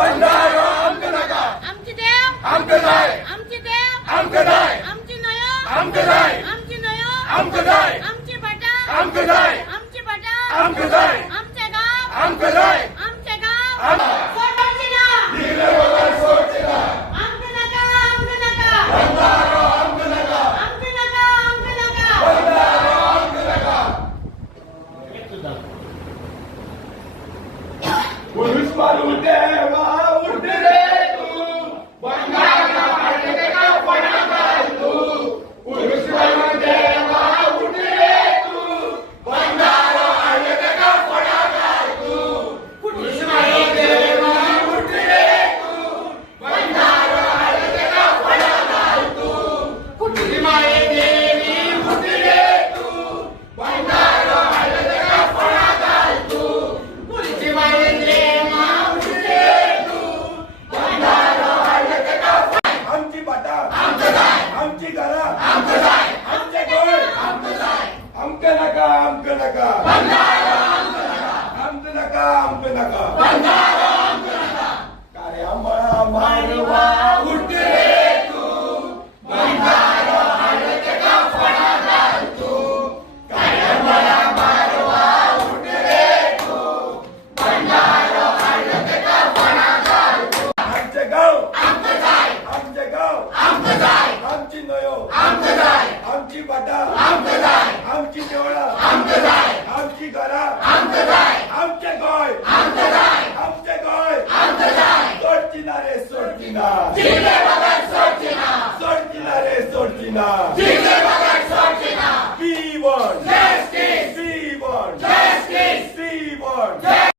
बंधारो आमचं नका, आमची देव आमचं जाय, आमची देव आमचं जाय, आमची नय आमचं जाय, आमची नय आमचं जाय, आमची बटा आमचं जाय, आमची बटा आमचं जाय, आमचे गाव आमचं जाय, आमचे गाव सोडायचे ना दिले वगैरे सोडचे ना, आमचं नका आमचं नका बंधारो आमचं नका, आमचं नका आमचं नका बंधारो आमचं नका. पुरुष मारू देवा उठ रे तू, बंधारो आमचं नका पडा काय तू. पुरुष मारू देवा उठ रे तू, बंधारो आमचं नका पडा काय तू. पुरुष मारू देवा उठ रे तू, बंधारो आमचं नका पडा काय तू. पुरुष मारू देवी उठ रे तू, बंधारो आमचं नका पडा काय तू. पुरुष मारू देवा उठ रे तू, बंधारो आमचं नका पडा. आमची बाटा आमचं जाय, आमची घरं आमचं जाय, आमचे गोळ आमचं जाय, आमचं नका आमचं नका, बंधारो आमचं नका, आमचं नका आमचं नका, बंधारो आमचं नका. काळ्या मळा मारवा उठ रे तू, बंधारो आमचं नका पडा काय तू. काळ्या मळा मारवा उठ रे तू, बंधारो आमचं नका पडा काय तू. आमचे गाव आमचं जाय, आमचे गाव आमचं जाय, आमची नयो आमचं जाय, आमची बाटा आमचं जाय, आमची देवळं आमचं जाय, आमची घरं